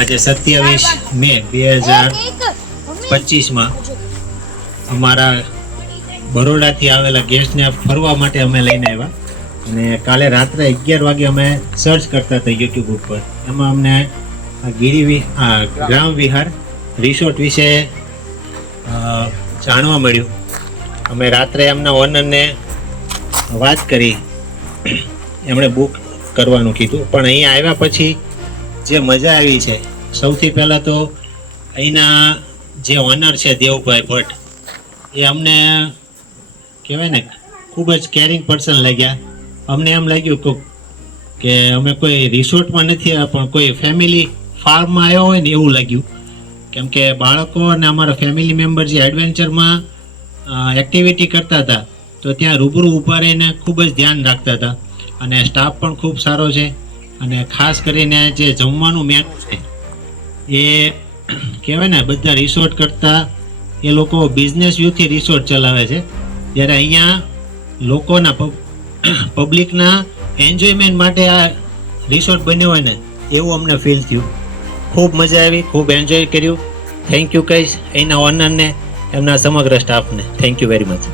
આજે 27 મે 2025માં અમારા બરોડાથી આવેલા ગેસ્ટને ફરવા માટે અમે લઈને આવ્યા અને કાલે રાત્રે 11 વાગે અમે સર્ચ કરતા હતા યુટ્યુબ ઉપર. એમાં અમને ગ્રામ વિહાર રિસોર્ટ વિશે જાણવા મળ્યું. અમે રાત્રે એમના ઓનરને વાત કરી, એમણે બુક કરવાનું કીધું. પણ અહીંયા આવ્યા પછી જે મજા આવી છે, સૌથી પહેલાં તો અહીંના જે ઓનર છે દેવભાઈ ભટ્ટ, એ અમને કહેવાય ને ખૂબ જ કેરિંગ પર્સન લાગ્યા. અમને એમ લાગ્યું કે અમે કોઈ રિસોર્ટમાં નથી આવ્યા પણ કોઈ ફેમિલી ફાર્મમાં આવ્યા હોય ને એવું લાગ્યું. કેમ કે બાળકો અને અમારા ફેમિલી મેમ્બર જે એડવેન્ચરમાં એક્ટિવિટી કરતા હતા તો ત્યાં રૂબરૂ ઊભા રહીને ખૂબ જ ધ્યાન રાખતા હતા. અને સ્ટાફ પણ ખૂબ સારો છે. અને ખાસ કરીને જે જમવાનું મેનુ છે એ કહેવાય ને બધા રિસોર્ટ કરતાં એ લોકો બિઝનેસ વ્યૂથી રિસોર્ટ ચલાવે છે, જ્યારે અહીંયા લોકોના પબ્લિકના એન્જોયમેન્ટ માટે આ રિસોર્ટ બન્યો હોય ને એવું અમને ફીલ થયું. ખૂબ મજા આવી, ખૂબ એન્જોય કર્યું. થેન્ક યુ કહીશ અહીંના ઓનરને, એમના સમગ્ર સ્ટાફને. Thank you very much.